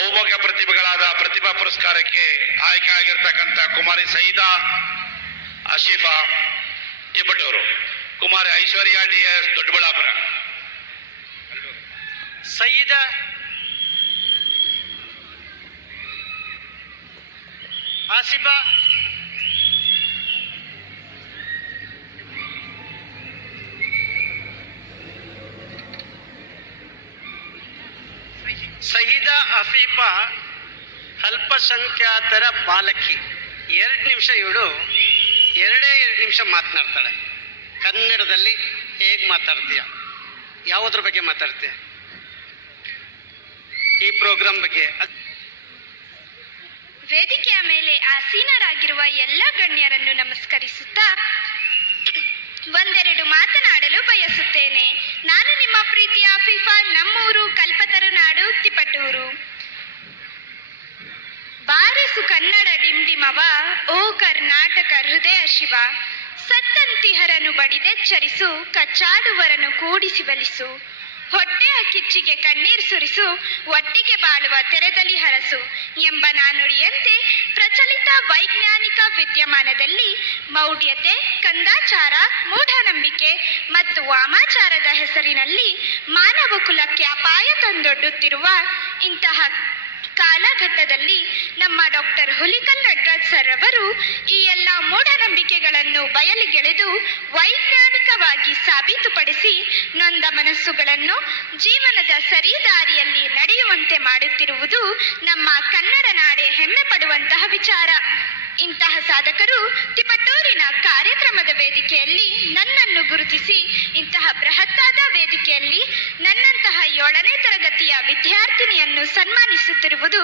ಬಹುಮುಖ ಪ್ರತಿಭೆಗಳಾದ ಪ್ರತಿಭಾ ಪುರಸ್ಕಾರಕ್ಕೆ ಆಯ್ಕೆ ಆಗಿರ್ತಕ್ಕಂಥ ಕುಮಾರಿ ಸೈದಾ ಆಶೀಫಾ ತಿಪಟೂರು, ಕುಮಾರಿ ಐಶ್ವರ್ಯ DS ದೊಡ್ಡಬಳ್ಳಾಪುರ, ಸೈದಾ ಆಸಿಫಾ ಸಹಿದಾ ಅಫೀಫಾ ಅಲ್ಪಸಂಖ್ಯಾತರ ಬಾಲಕಿ. 2 ನಿಮಿಷ ಇವಳು 2 ನಿಮಿಷ ಮಾತನಾಡ್ತಾಳೆ. ಕನ್ನಡದಲ್ಲಿ ಹೇಗೆ ಮಾತಾಡ್ತೀಯ? ಯಾವುದ್ರ ಬಗ್ಗೆ ಮಾತಾಡ್ತೀಯ? ಈ ಪ್ರೋಗ್ರಾಂ ಬಗ್ಗೆ. ವೇದಿಕೆಯ ಮೇಲೆ ಆಸೀನರಾಗಿರುವ ಎಲ್ಲ ಗಣ್ಯರನ್ನು ನಮಸ್ಕರಿಸುತ್ತಾ ಒಂದೆರಡು ಮಾತನಾಡಲು ಬಯಸುತ್ತೇನೆ. ನಾನು ನಿಮ್ಮ ಪ್ರೀತಿಯ ಆಫೀಫಾ, ನಮ್ಮೂರು ಕಲ್ಪತರುನಾಡು ತಿಪಟೂರು. ಬಾರಿಸು ಕನ್ನಡ ಡಿಂಡಿಮವ, ಓ ಕರ್ನಾಟಕ ಹೃದಯ ಶಿವ. ಸತ್ತಂತಿಹರನು ಬಡಿದೆಚ್ಚರಿಸು, ಕಚ್ಚಾಡುವರನು ಕೂಡಿಸಿ ಬಲಿಸು. ಹೊಟ್ಟೆಯ ಕಿಚ್ಚಿಗೆ ಕಣ್ಣೀರು ಸುರಿಸು, ಒಟ್ಟಿಗೆ ಬಾಳುವ ತೆರೆದಲ್ಲಿ ಹರಸು ಎಂಬ ನಾನುಡಿಯಂತೆ ಪ್ರಚಲಿತ ವೈಜ್ಞಾನಿಕ ವಿದ್ಯಮಾನದಲ್ಲಿ ಮೌಢ್ಯತೆ, ಕಂದಾಚಾರ, ಮೂಢನಂಬಿಕೆ ಮತ್ತು ವಾಮಾಚಾರದ ಹೆಸರಿನಲ್ಲಿ ಮಾನವ ಕುಲಕ್ಕೆ ಅಪಾಯ ತಂದೊಡ್ಡುತ್ತಿರುವ ಇಂತಹ ಕಾಲಘಟ್ಟದಲ್ಲಿ ನಮ್ಮ ಡಾಕ್ಟರ್ ಹುಲಿಕಲ್ ನಟರಾಜ್ ಸರ್ ಅವರು ಈ ಎಲ್ಲ ಮೂಢನಂಬಿಕೆಗಳನ್ನು ಬಯಲಿಗೆಳೆದು ವೈಜ್ಞಾನಿಕವಾಗಿ ಸಾಬೀತುಪಡಿಸಿ ನೊಂದ ಮನಸ್ಸುಗಳನ್ನು ಜೀವನದ ಸರಿದಾರಿಯಲ್ಲಿ ನಡೆಯುವಂತೆ ಮಾಡುತ್ತಿರುವುದು ನಮ್ಮ ಕನ್ನಡ ನಾಡೆ ಹೆಮ್ಮೆ ಪಡುವಂತಹ ವಿಚಾರ. ಇಂತಹ ಸಾಧಕರು ತಿಪಟೂರಿನ ಕಾರ್ಯಕ್ರಮದ ವೇದಿಕೆಯಲ್ಲಿ ನನ್ನನ್ನು ಗುರುತಿಸಿ ಇಂತಹ ಬೃಹತ್ತಾದ ವೇದಿಕೆಯಲ್ಲಿ ನನ್ನಂತಹ 7ನೇ ತರಗತಿಯ ವಿದ್ಯಾರ್ಥಿನಿಯನ್ನು ಸನ್ಮಾನಿಸುತ್ತಿರುವುದು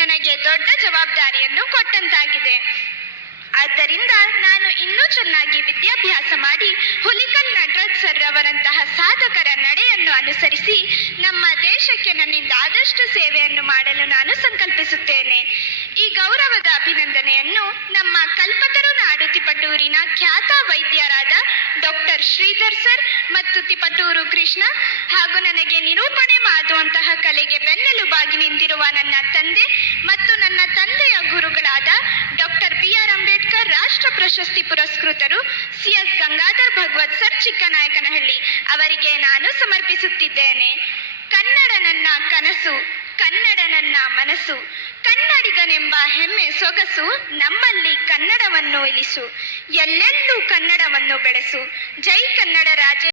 ನನಗೆ ದೊಡ್ಡ ಜವಾಬ್ದಾರಿಯನ್ನು ಕೊಟ್ಟಂತಾಗಿದೆ. ಆದ್ದರಿಂದ ನಾನು ಇನ್ನೂ ಚೆನ್ನಾಗಿ ವಿದ್ಯಾಭ್ಯಾಸ ಮಾಡಿ ಹುಲಿಕಲ್ ನಟರಾಜ್ ಸರ್ ಅವರಂತಹ ಸಾಧಕರ ನಡೆಯನ್ನು ಅನುಸರಿಸಿ ನಮ್ಮ ದೇಶಕ್ಕೆ ನನ್ನಿಂದ ಆದಷ್ಟು ಸೇವೆಯನ್ನು ಮಾಡಲು ನಾನು ಸಂಕಲ್ಪಿಸುತ್ತೇನೆ. ಈ ಗೌರವದ ಅಭಿನಂದನೆಯನ್ನು ನಮ್ಮ ಕಲ್ಪತರುನಾಡು ತಿಪಟೂರಿನ ಖ್ಯಾತ ವೈದ್ಯರಾದ ಡಾಕ್ಟರ್ ಶ್ರೀಧರ್ ಸರ್ ಮತ್ತು ತಿಪಟೂರು ಕೃಷ್ಣ ಹಾಗೂ ನನಗೆ ನಿರೂಪಣೆ ಮಾಡುವಂತಹ ಕಲೆಗೆ ಬೆನ್ನೆಲುಬಾಗಿ ನಿಂತಿರುವ ನನ್ನ ತಂದೆ ಮತ್ತು ನನ್ನ ತಂದೆಯ ಗುರುಗಳಾದ ಡಾಕ್ಟರ್ BR ಅಂಬೇಡ್ಕರ್ ರಾಷ್ಟ್ರ ಪ್ರಶಸ್ತಿ ಪುರಸ್ಕೃತರು CS ಗಂಗಾಧರ್ ಭಗವತ್ ಸರ್ ಚಿಕ್ಕನಾಯಕನಹಳ್ಳಿ ಅವರಿಗೆ ನಾನು ಸಮರ್ಪಿಸುತ್ತಿದ್ದೇನೆ. ಕನ್ನಡ ನನ್ನ ಕನಸು, ಕನ್ನಡ ನನ್ನ ಮನಸ್ಸು, ಕನ್ನಡಿಗನೆಂಬ ಹೆಮ್ಮೆ ಸೊಗಸು, ನಮ್ಮಲ್ಲಿ ಕನ್ನಡವನ್ನು ಇಳಿಸು, ಎಲ್ಲೆಲ್ಲೂ ಕನ್ನಡವನ್ನು ಬೆಳೆಸು. ಜೈ ಕನ್ನಡ ರಾಜ್ಯ.